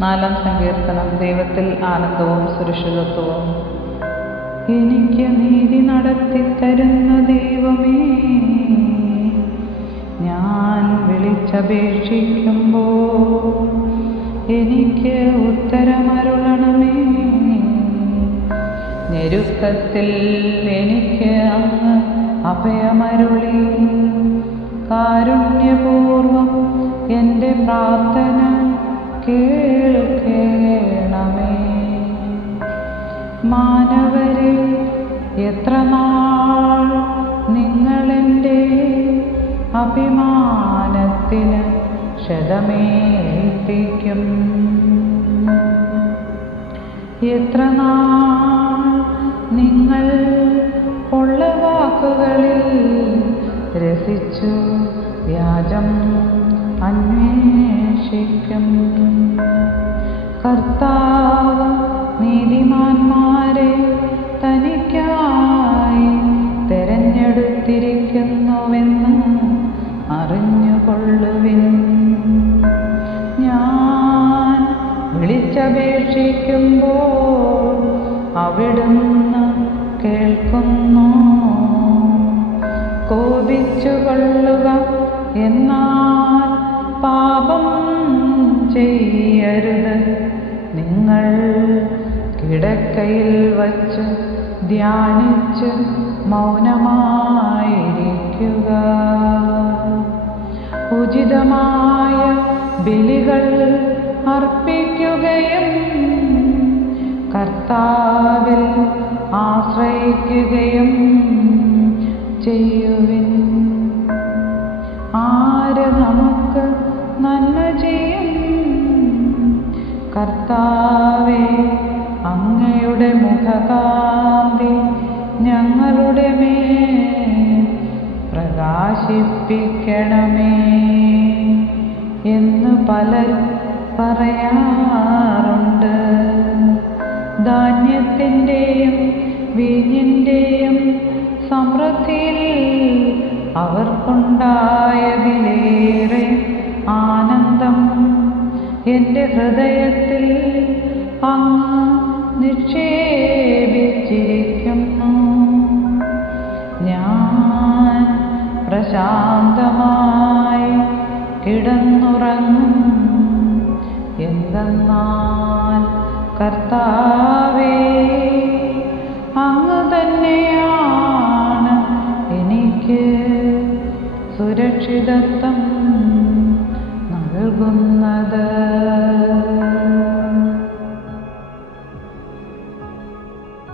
നാലാം സങ്കീർത്തനം ദൈവത്തിൽ ആനന്ദവും സുരക്ഷിതത്വവും. എനിക്ക് നീതി നടത്തിത്തരുന്ന ദൈവമേ ഞാൻ വിളിച്ചപേക്ഷിക്കുമ്പോൾ എനിക്ക് ഉത്തരമരുളണമേ. ഞെരുക്കത്തിൽ എനിക്ക് അങ്ങ് അഭയമരുളി. കാരുണ്യപൂർവം എന്റെ പ്രാർത്ഥന കേൾക്കണമേ. മാനവരെ എത്ര നിങ്ങളെന്റെ അഭിമാനത്തിന് ക്ഷതമേൽപ്പിക്കും? എത്ര നാൾ നിങ്ങൾ ഉള്ള വാക്കുകളിൽ രസിച്ചു വ്യാജം അന്വേഷിക്കും കർത്താവ് നീതിമാന്മാരെ തനിക്കായി തെരഞ്ഞെടുത്തിരിക്കുന്നുവെന്ന് അറിഞ്ഞുകൊള്ളുവിൻ. ഞാൻ വിളിച്ചപേക്ഷിക്കുമ്പോൾ അവിടുന്ന് കേൾക്കുന്നു. കോപിച്ചു കൊള്ളുക എന്നാൽ പാപം ചെയ്യരുത്. നിങ്ങൾ കിടക്കയിൽ വച്ച് ധ്യാനിച്ച് മൗനമായിരിക്കുക. ഉചിതമായ ബലികൾ അർപ്പിക്കുകയും കർത്താവിൽ ആശ്രയിക്കുകയും ചെയ്യുവിൻ. കർത്താവെ അങ്ങയുടെ മുഖകാന്തി ഞങ്ങളുടെ മേ പ്രകാശിപ്പിക്കണമേ എന്ന് പലർ പറയാറുണ്ട്. ധാന്യത്തിന്റെയും വീഞ്ഞിന്റെയും സമൃദ്ധിയിൽ അവർക്കുണ്ടായതിലേറെ ആനന്ദം എന്റെ ഹൃദയത്തിൽ അങ്ങ് നിക്ഷേപിച്ചിരിക്കുന്നു ഞാൻ പ്രശാന്തമായി കിടന്നുറങ്ങും. എന്തെന്നാൽ കർത്താവേ അങ്ങ് തന്നെയാണ് എനിക്ക് സുരക്ഷിതത്വം നൽകുന്നത്.